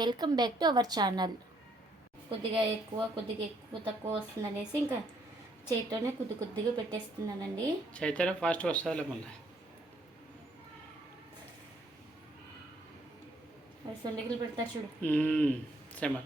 Welcome back to our channel. కొద్దిగా ఎక్కువ కొద్దిగా ఎక్కువ తక్కువ వస్తుంది అనేసి ఇంకా చేతితోనే కొద్ది కొద్దిగా పెట్టేస్తున్నానండి. చైతన్య ఫాస్ట్ వస్తుంది మళ్ళీ సొండగిలు పెడతారు చూడు. సేమ్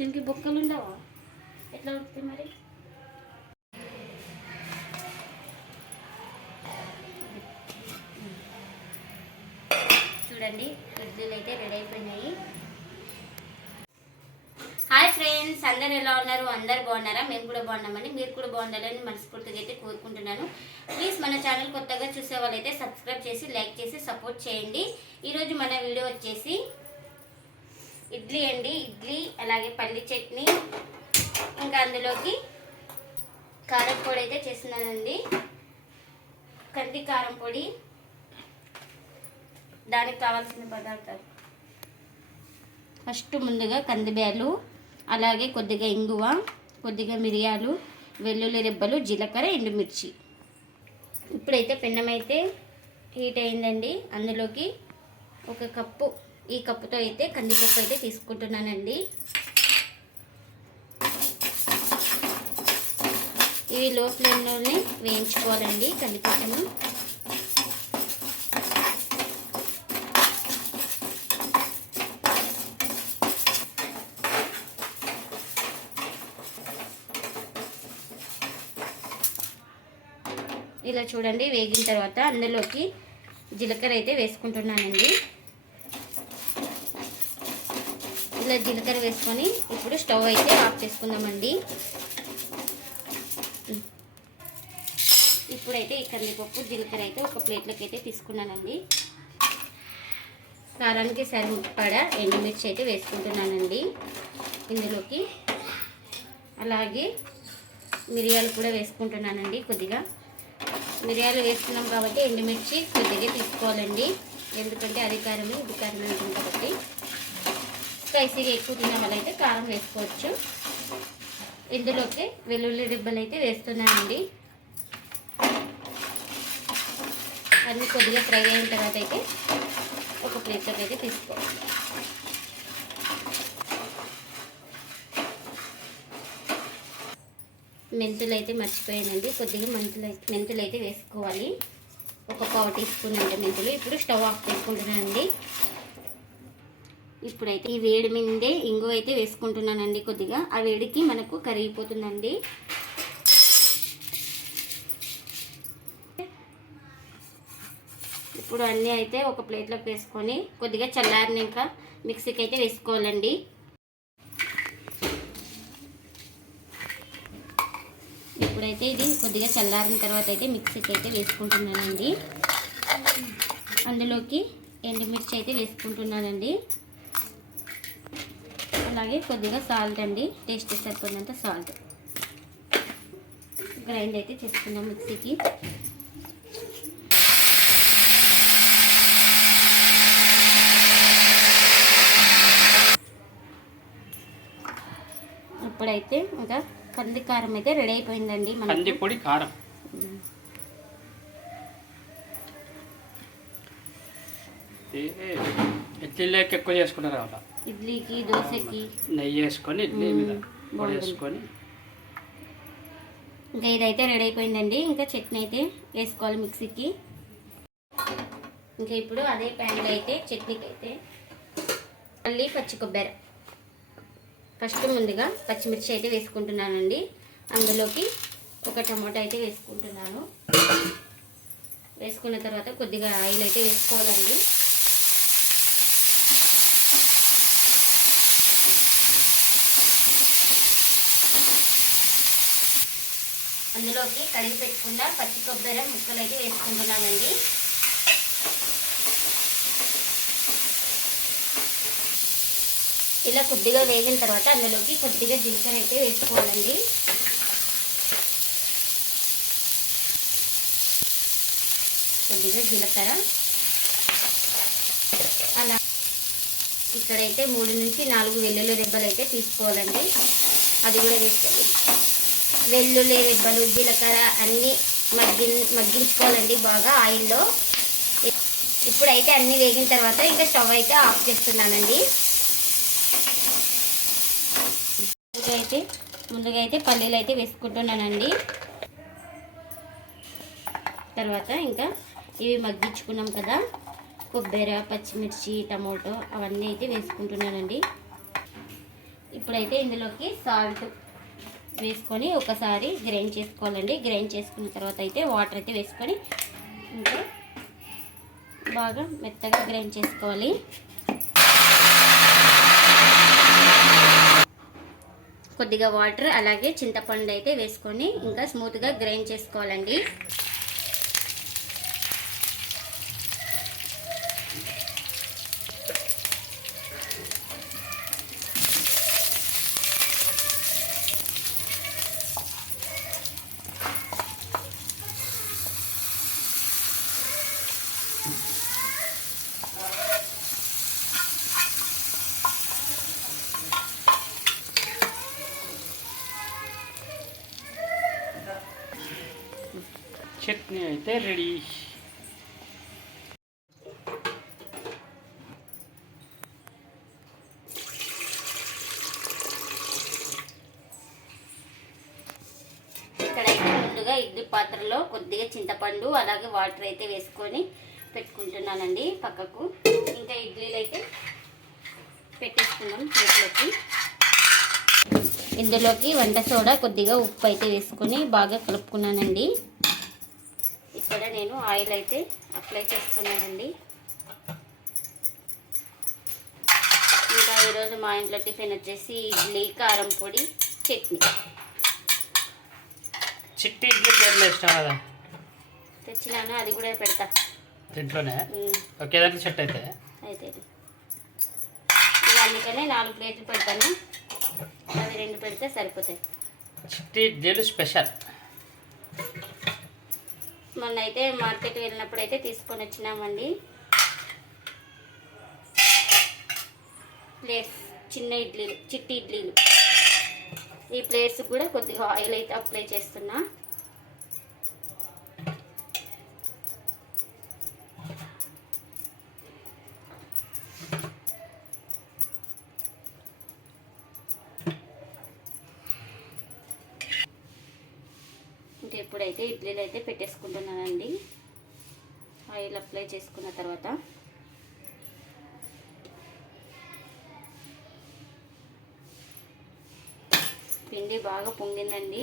దీనికి బొక్కలు ఉండవా ఎట్లా ఉంటుంది మరి? చూడండి ఇడ్లీలు అయితే రెడీ అయిపోయినాయి. హాయ్ ఫ్రెండ్స్ అందరు ఎలా ఉన్నారు? అందరు బాగున్నారా? మేము కూడా బాగున్నామని మీరు కూడా బాగుండాలని మనస్ఫూర్తిగా అయితే కోరుకుంటున్నాను. ప్లీజ్ మన ఛానల్ కొత్తగా చూసే వాళ్ళైతే సబ్స్క్రైబ్ చేసి లైక్ చేసి సపోర్ట్ చేయండి. ఈరోజు మన వీడియో వచ్చేసి ఇడ్లీ అండి ఇడ్లీ అలాగే పల్లి చట్నీ. ఇంకా అందులోకి కారం పొడి అయితే చేస్తున్నానండి. కంది కారం పొడి. దానికి కావాల్సిన పదార్థాలు. ఫస్ట్ ముందుగా కందిబ్యాలు అలాగే కొద్దిగా ఇంగువ కొద్దిగా మిరియాలు వెల్లుల్లి రెబ్బలు జీలకర్ర ఎండుమిర్చి. ఇప్పుడైతే పెన్నం హీట్ అయిందండి. అందులోకి ఒక కప్పు ఈ కప్పుతో అయితే కందిపప్పు అయితే తీసుకుంటున్నానండి. ఇవి లో ఫ్లేమ్లోనే వేయించుకోవాలండి కందిపప్పును ఇలా చూడండి వేగిన తర్వాత అందులోకి జీలకర్ర అయితే వేసుకుంటున్నానండి. ఇలా జీలకర్ర వేసుకొని ఇప్పుడు స్టవ్ అయితే ఆఫ్ చేసుకుందామండి. ఇప్పుడైతే ఈ కందిపప్పు జీలకర్ర అయితే ఒక ప్లేట్లోకి అయితే తీసుకున్నానండి. కారానికి సరిపడ ఎండుమిర్చి అయితే వేసుకుంటున్నానండి. ఇందులోకి అలాగే మిరియాలు కూడా వేసుకుంటున్నానండి కొద్దిగా. మిరియాలు వేసుకున్నాం కాబట్టి ఎండుమిర్చి కొద్దిగా తీసుకోవాలండి. ఎందుకంటే అది కారమే ఇది కారమే ఉంటుంది కాబట్టి. స్పైసీగా ఎక్కువ తినే వాళ్ళైతే కారం వేసుకోవచ్చు. ఇందులోకి వెల్లుల్లి రిబ్బలు అయితే వేస్తున్నానండి. అన్నీ కొద్దిగా ఫ్రై అయిన తర్వాత అయితే ఒక ప్లేట్లోకి అయితే తీసుకోవాలి. మెంతులు అయితే మర్చిపోయానండి. కొద్దిగా మెంతులు మెంతులు అయితే వేసుకోవాలి. ఒక పావు టీ స్పూన్ అంటే మెంతులు. ఇప్పుడు స్టవ్ ఆఫ్ చేసుకుంటున్నానండి. ఇప్పుడైతే ఈ వేడి మీదే ఇంగు అయితే వేసుకుంటున్నానండి కొద్దిగా. ఆ వేడికి మనకు కరిగిపోతుందండి. ఇప్పుడు అన్నీ అయితే ఒక ప్లేట్లోకి వేసుకొని కొద్దిగా చల్లారినాక మిక్సీకి అయితే వేసుకోవాలండి. ఇప్పుడైతే ఇది కొద్దిగా చల్లారిన తర్వాత అయితే మిక్సీకి అయితే వేసుకుంటున్నానండి. అందులోకి ఎండుమిర్చి అయితే వేసుకుంటున్నానండి. అలాగే కొద్దిగా సాల్ట్ అండి. టేస్ట్ సరిపోయినంత సాల్ట్ గ్రైండ్ అయితే చేసుకుందాం మిక్సీకి. ఇప్పుడైతే ఇంకా కంది కారం అయితే రెడీ అయిపోయిందండి కంది పొడి కారం. ఇడ్లీలోకి ఎక్కువ చేసుకుంటారు అలా? ఇడ్లీకి దోశకి నెయ్యి వేసుకొని ఇడ్లీ మీద. పొడి. వేసుకొని. ఇంకా ఇదైతే రెడీ అయిపోయిందండి. ఇంకా చట్నీ అయితే వేసుకోవాలి మిక్సీకి. ఇంకా ఇప్పుడు అదే ప్యాన్లో అయితే చట్నీకి అయితే మళ్ళీ పచ్చి కొబ్బరి. ఫస్ట్ ముందుగా పచ్చిమిర్చి అయితే వేసుకుంటున్నానండి. అందులోకి ఒక టమాటా అయితే వేసుకుంటున్నాను. వేసుకున్న తర్వాత కొద్దిగా ఆయిల్ అయితే వేసుకోవాలండి. అందులోకి కడిగి పెట్టుకున్న పచ్చి కొబ్బరి ముక్కలు అయితే వేసుకుంటున్నామండి. ఇలా కొద్దిగా వేగిన తర్వాత అందులోకి కొద్దిగా జీలకర్ర అయితే వేసుకోవాలండి. కొద్దిగా జీలకర్ర. అలా ఇక్కడైతే మూడు నుంచి నాలుగు వెల్లుల్లి రెబ్బలు అయితే తీసుకోవాలండి. అది కూడా వేసుకోవాలి వెల్లుల్లి రెబ్బలు జీలకర్ర అన్నీ మగ్గి మగ్గించుకోవాలండి బాగా ఆయిల్లో. ఇప్పుడైతే అన్నీ వేగిన తర్వాత ఇంకా స్టవ్ అయితే ఆఫ్ చేస్తున్నానండి. ముందుగా అయితే ముందుగా అయితే పల్లీలు అయితే వేసుకుంటున్నానండి. తర్వాత ఇంకా ఇవి మగ్గించుకున్నాం కదా. కొబ్బరి పచ్చిమిర్చి టమోటో అవన్నీ అయితే వేసుకుంటున్నానండి. ఇప్పుడైతే ఇందులోకి సాల్ట్ వేసుకొని ఒకసారి గ్రైండ్ చేసుకోవాలండి. గ్రైండ్ చేసుకున్న తర్వాత అయితే వాటర్ అయితే వేసుకొని ఇంకా బాగా మెత్తగా గ్రైండ్ చేసుకోవాలి. కొద్దిగా వాటర్ అలాగే చింతపండు అయితే వేసుకొని ఇంకా స్మూత్గా గ్రైండ్ చేసుకోవాలండి. చట్నీ అయితే రెడీ. ఇక్కడైతే ముందుగా ఇడ్లీ పాత్రలో కొద్దిగా చింతపండు అలాగే వాటర్ అయితే వేసుకొని పెట్టుకుంటున్నానండి పక్కకు. ఇంకా ఇడ్లీలు అయితే పెట్టేసుకున్నాం ప్లేట్లోకి. ఇందులోకి వంట సోడా కొద్దిగా ఉప్పు అయితే వేసుకొని బాగా కలుపుకున్నానండి. ఇక్కడ నేను ఆయిల్ అయితే అప్లై చేస్తున్నానండి. ఇంకా ఈరోజు మా ఇంట్లో టిఫిన్ వచ్చేసి ఇడ్లీ కారం పొడి చట్నీ. చిట్టి ఇడ్లీ ప్లేట్లో ఇష్టం కదా? తెచ్చినాను అది కూడా పెడతా. దీంట్లోనే? ఒకే దాంట్లో సెట్ అయితే. అయితే అందుకనే నాలుగు ప్లేట్లు పెడతాను. అవి రెండు పెడితే సరిపోతాయి. చిట్టి ఇడ్లీలు స్పెషల్. మొన్న అయితే మార్కెట్ వెళ్ళినప్పుడు అయితే తీసుకొని వచ్చినామండి. ప్లేట్స్ చిన్న ఇడ్లీలు చిట్టి ఇడ్లీలు. ఈ ప్లేట్స్ కూడా కొద్దిగా ఆయిల్ అయితే అప్లై చేస్తున్నా ఇంకా ఇప్పుడైతే ఇడ్లీలు అయితే పెట్టేసుకుంటున్నానండి. ఆయిల్ అప్లై చేసుకున్న తర్వాత. పిండి బాగా పొంగిందండి.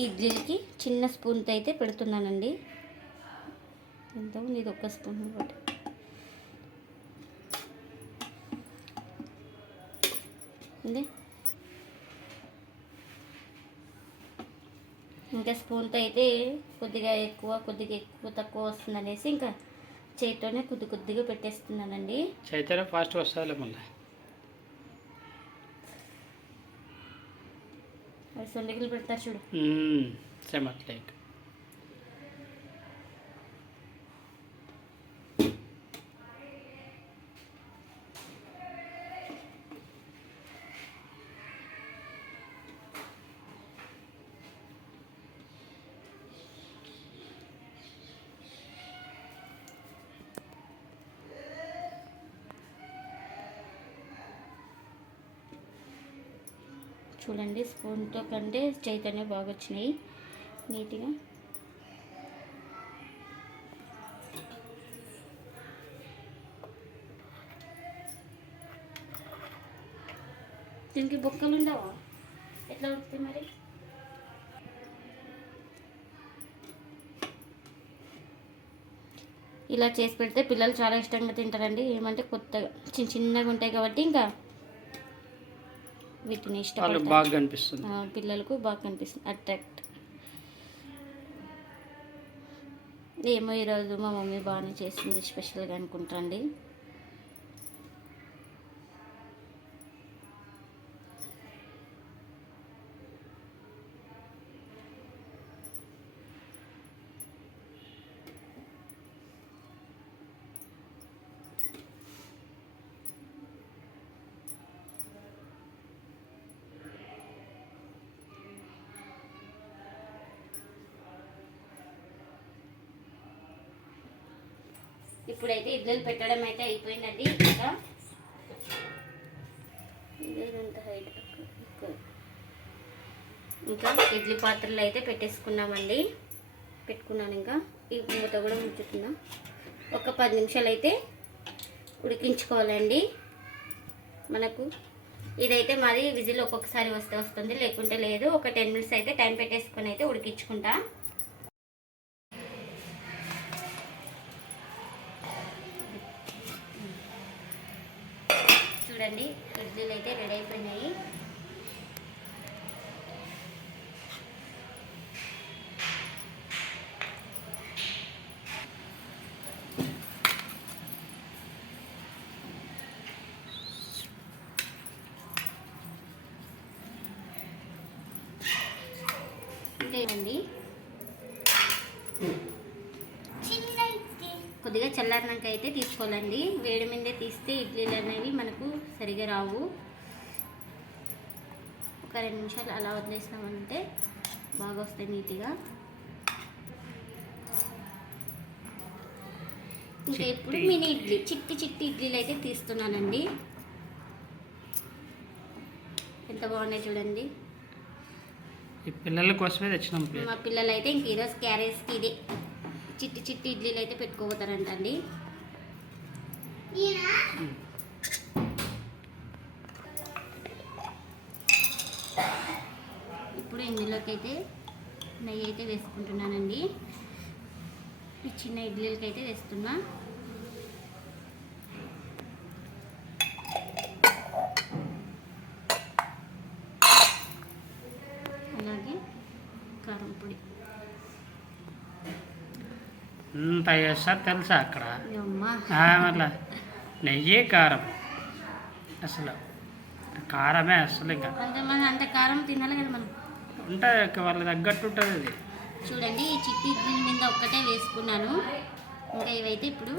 ఇడ్లీకి చిన్న స్పూన్తో అయితే పెడుతున్నానండి. ఎంత ఉంది? ఇది ఒక స్పూన్ ఒకటి. ఉంది? ఇంకా స్పూన్తో అయితే కొద్దిగా ఎక్కువ కొద్దిగా ఎక్కువ తక్కువ వస్తుంది అనేసి ఇంకా చేతితోనే కొద్ది కొద్దిగా పెట్టేస్తున్నానండి. చేతితోనే ఫాస్ట్ వస్తుందిలే మళ్ళీ. అవి పెడతారు చూడు. సేమ్ అట్లే చూడండి స్పూన్తో కంటే చేతనే బాగా వచ్చినాయి. నీట్గా. దీనికి బొక్కలు ఉండవా? ఎట్లా ఉంటుంది మరి? ఇలా చేసి పెడితే పిల్లలు చాలా ఇష్టంగా తింటారండి. ఏమంటే కొత్తగా చిన్న చిన్నగా ఉంటాయి కాబట్టి ఇంకా వీటిని ఇష్టపడతారు. బాగా కనిపిస్తుంది. పిల్లలకు బాగా కనిపిస్తుంది. అట్రాక్ట్. ఏమో ఈరోజు మా మమ్మీ బాగానే చేసింది స్పెషల్గా అనుకుంటాండి ఇప్పుడైతే ఇడ్లీలు పెట్టడం అయితే అయిపోయిందండి. ఇంకా ఇంకా ఇడ్లీ పాత్రలు అయితే పెట్టేసుకున్నామండి. పెట్టుకున్నాను ఇంకా. ఈ మూత కూడా ఉంచుతున్నా. ఒక పది నిమిషాలు అయితే ఉడికించుకోవాలండి. మనకు ఇదైతే మాది విజిల్ ఒక్కొక్కసారి వస్తే వస్తుంది లేకుంటే లేదు. ఒక టెన్ మినిట్స్ అయితే టైం పెట్టేసుకొని అయితే ఉడికించుకుంటా చూడండి ఇడ్లీలు అయితే రెడీ అయిపోయినాయి ఇంకేనండి కొద్దిగా చల్లారినాక అయితే తీసుకోవాలండి. వేడి మీదే తీస్తే ఇడ్లీలు అనేవి మనకు సరిగా రావు. ఒక రెండు నిమిషాలు అలా వదిలేసినామంటే బాగా వస్తాయి నీట్గా. ఇంకా ఇప్పుడు. మినీ ఇడ్లీ చిట్టి చిట్టి ఇడ్లీలు అయితే తీస్తున్నానండి. ఎంత బాగున్నాయి చూడండి. పిల్లల కోసమే తెచ్చినాం మా పిల్లలు అయితే ఇంక ఈరోజు క్యారేజ్కి ఇదే. చిట్టి చిట్టి ఇడ్లీలు అయితే పెట్టుకోబోతారంటండి. ఇప్పుడు ఇందులోకి అయితే నెయ్యి అయితే వేసుకుంటున్నానండి. ఈ చిన్న ఇడ్లీలకి అయితే వేస్తున్నా. ఎంత చేస్తారు తెలుసా అక్కడ? మళ్ళా. నెయ్యి కారం. అసలు కారమే అసలు ఇంకా. అంత కారం తినాలి కదా మనం. ఉంటుంది వాళ్ళ తగ్గట్టు ఉంటుంది అది. చూడండి ఈ చిట్టి ఇడ్లీ మీద ఒక్కటే వేసుకున్నాను. ఇంకా ఇవైతే ఇప్పుడు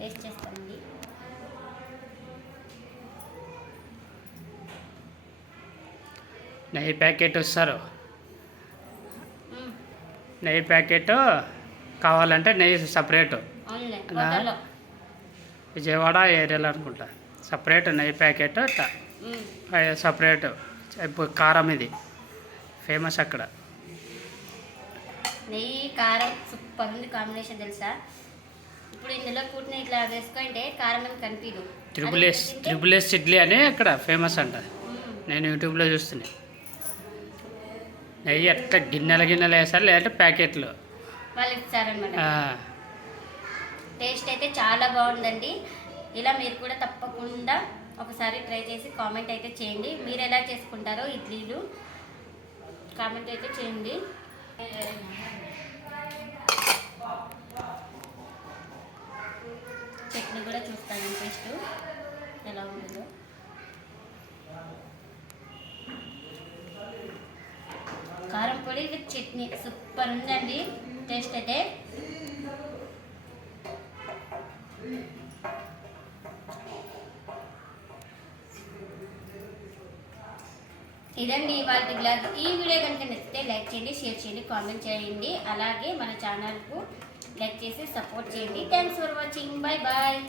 వేస్ట్ చేస్తానండి. నెయ్యి ప్యాకెట్ ఇస్తారు మ్మ్. నెయ్యి ప్యాకెట్ కావాలంటే నెయ్యి సపరేటు విజయవాడ ఏరియాలో అనుకుంటా. సపరేట్ నెయ్యి ప్యాకెట్ ఇట్లా. సపరేట్ కారం ఇది. ఫేమస్ అక్కడ. నెయ్యి కారం సూపర్ ఉంది కాంబినేషన్ తెలుసా? ఇప్పుడు ఇందులో కూటిని ఇట్లా వేసుకుంటే కారం ఏమి కనిపించదు. Triple S triple S idli అని అక్కడ ఫేమస్ అంట. నేను యూట్యూబ్లో చూస్తున్నా. నెయ్యి ఎట్లా గిన్నెల గిన్నెలు వేస్తారు లేదంటే ప్యాకెట్లు. వాళ్ళు ఇస్తారనమాట టేస్ట్ అయితే చాలా బాగుందండి. ఇలా మీరు కూడా తప్పకుండా ఒకసారి ట్రై చేసి కామెంట్ అయితే చేయండి. మీరు ఎలా చేసుకుంటారో ఇడ్లీలు కామెంట్ అయితే చేయండి. చట్నీ కూడా చూస్తాను టేస్ట్ ఎలా ఉంటుందో. కారం పొడి విత్ చట్నీ. సూపర్ ఉందండి. టేస్ట్ అయితే ఇదండి వాటి బ్లాగ్. ఈ వీడియో కనుక నచ్చితే లైక్ చేయండి షేర్ చేయండి కామెంట్ చేయండి. అలాగే మన ఛానల్కు లైక్ చేసి సపోర్ట్ చేయండి. Thanks for watching bye bye